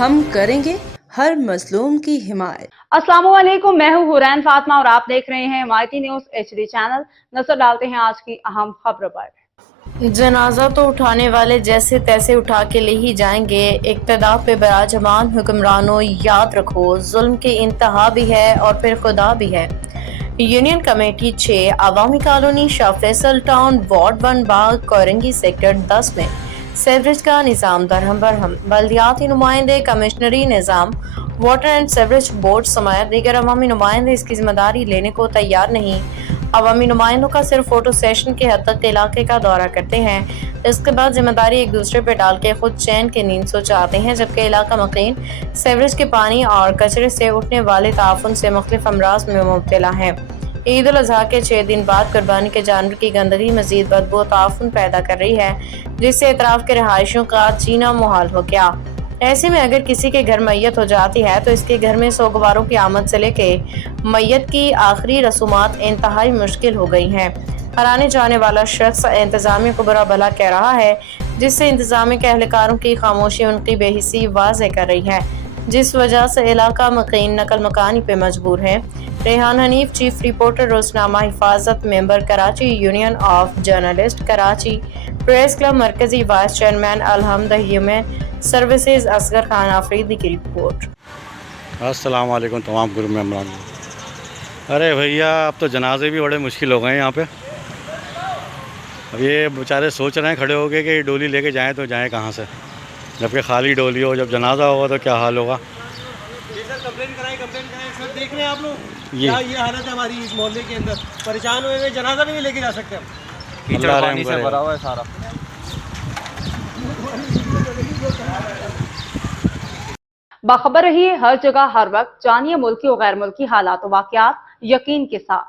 ہم کریں گے ہر مظلوم کی حمایت۔ السلام علیکم، میں ہوں حورین فاطمہ اور آپ دیکھ رہے ہیں حمایتی نیوز HD چینل۔ نظر ڈالتے ہیں آج کی اہم خبروں پر۔ جنازہ تو اٹھانے والے جیسے تیسے اٹھا کے لے ہی جائیں گے۔ اقتدار پہ براجمان حکمرانوں یاد رکھو، ظلم کی انتہا بھی ہے اور پھر خدا بھی ہے۔ یونین کمیٹی 6 عوامی کالونی شاہ فیصل ٹاؤن وارڈ 1 باغ کورنگی سیکٹر 10 میں سیوریج کا نظام درہم برہم۔ بلدیاتی نمائندے، کمشنری نظام، واٹر اینڈ سیوریج بورڈ سمیت دیگر عوامی نمائندے اس کی ذمہ داری لینے کو تیار نہیں۔ عوامی نمائندوں کا صرف فوٹو سیشن کے حد تک علاقے کا دورہ کرتے ہیں، اس کے بعد ذمہ داری ایک دوسرے پہ ڈال کے خود چین کی نیند سو جاتے ہیں، جبکہ علاقہ مکین سیوریج کے پانی اور کچرے سے اٹھنے والے تعفن سے مختلف امراض میں مبتلا ہیں۔ عید الاضحیٰ کے 6 دن بعد قربانی کے جانور کی گندگی مزید بدبو و تعفن پیدا کر رہی ہے، جس سے اطراف کے رہائشیوں کا جینا محال ہو گیا۔ ایسے میں اگر کسی کے گھر میت ہو جاتی ہے تو اس کے گھر میں سوگواروں کی آمد سے لے کے میت کی آخری رسومات انتہائی مشکل ہو گئی ہیں۔ ہر آنے جانے والا شخص انتظامیہ کو برا بھلا کہہ رہا ہے، جس سے انتظامیہ کے اہلکاروں کی خاموشی ان کی بے حسی واضح کر رہی ہے، جس وجہ سے علاقہ مکین نقل مکانی پہ مجبور ہیں۔ ریحان حنیف، چیف رپورٹر روزنامہ حفاظت، member Karachi union of journalist Karachi, press club مرکزی، وائس چیئرمین الحمد ہیومن سروسز اصغر خان آفریدی کی رپورٹ۔ السلام علیکم تمام گروپ ممبران۔ ارے بھیا اب تو جنازے بھی بڑے مشکل ہو گئے ہیں یہاں پہ۔ اب یہ بیچارے سوچ رہے ہیں کھڑے ہو کے کہ ڈولی لے کے جائیں تو جائیں کہاں سے، جبکہ خالی ڈولی ہو، جب جنازہ ہوگا تو کیا حال ہوگا۔ جی سر، کمپلین کرائیں سر، دیکھ رہے ہیں آپ لوگ یہ حالت ہے ہماری اس محلے کے اندر، پریشان ہوئے ہوئے، جنازہ بھی نہیں لے کے جا سکتے ہم، کیچڑ پانی سے بھرا ہوا ہے سارا۔ باخبر رہیے ہر جگہ ہر وقت، جانیے ملکی و غیر ملکی حالات و واقعات یقین کے ساتھ۔